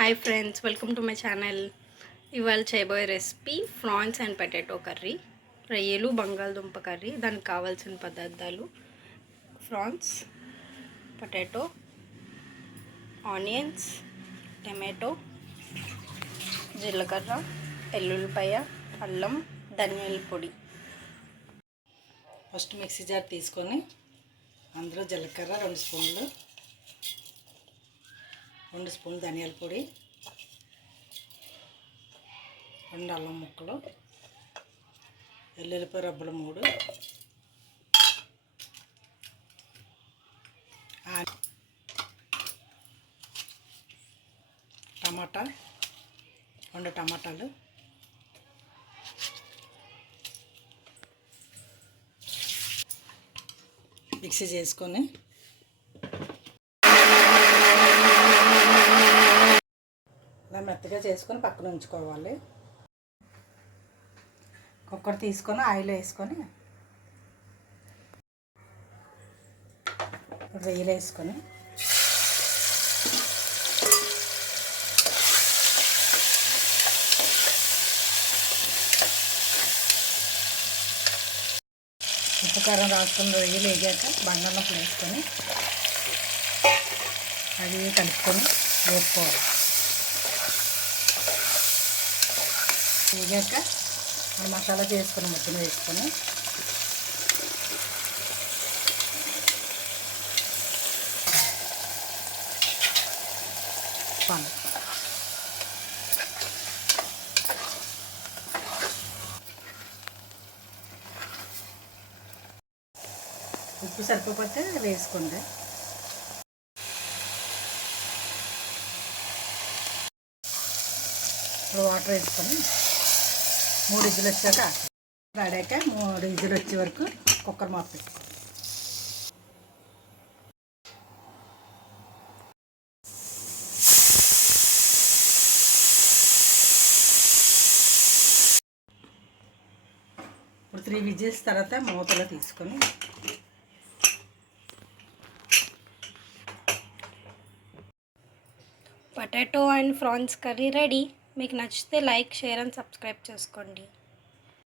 Hi friends, welcome to my channel. ఇవాళ చేయబోయే recipe prawns and potato curry, రొయ్యలు బంగాళదుంప కర్రీ. దానికి కావాల్సిన పదార్థాలు: ఫ్రాన్స్, పొటాటో, ఆనియన్స్, టమాటో, జీలకర్ర, ఎల్లుల్లిపాయ, అల్లం, ధనియాల పొడి. ఫస్ట్ మిక్సీ జార్ తీసుకొని అందులో జీలకర్ర 2 స్పూన్లు, 2 స్పూన్లు ధనియాల పొడి, 2 అల్లం ముక్కలు, ఎల్లుల్లిపాయ రబ్బలు 3, టమాటా 2 టమాటాలు, మిక్సీ చేసుకొని ఇలా మెత్తగా చేసుకొని పక్కన ఉంచుకోవాలి. కుక్కర్ తీసుకొని ఆయిల్ వేసుకొని రొయ్యలు వేసుకొని ఉప్పు కారం రాసుకొని రొయ్యలు వేగాక బంగాళదుంపలు వేసుకొని అది కలుపుకొని వేపుకోవాలి. వేగాక మసాలా చేసుకుని ముద్దను వేసుకొని ఉప్పు సరిపోతే వేసుకోండి. ఇప్పుడు వాటర్ వేసుకొని 3 విజిల్ వచ్చాక ఆడాక 3 విజిల్ వచ్చే వరకు కుక్కర్ మూత పెట్టుకోండి. ఇప్పుడు 3 విజిల్స్ తర్వాత మూతలో తీసుకొని potato and prawns curry ready. మీకు నచ్చితే లైక్, షేర్ అండ్ సబ్స్క్రైబ్ చేసుకోండి.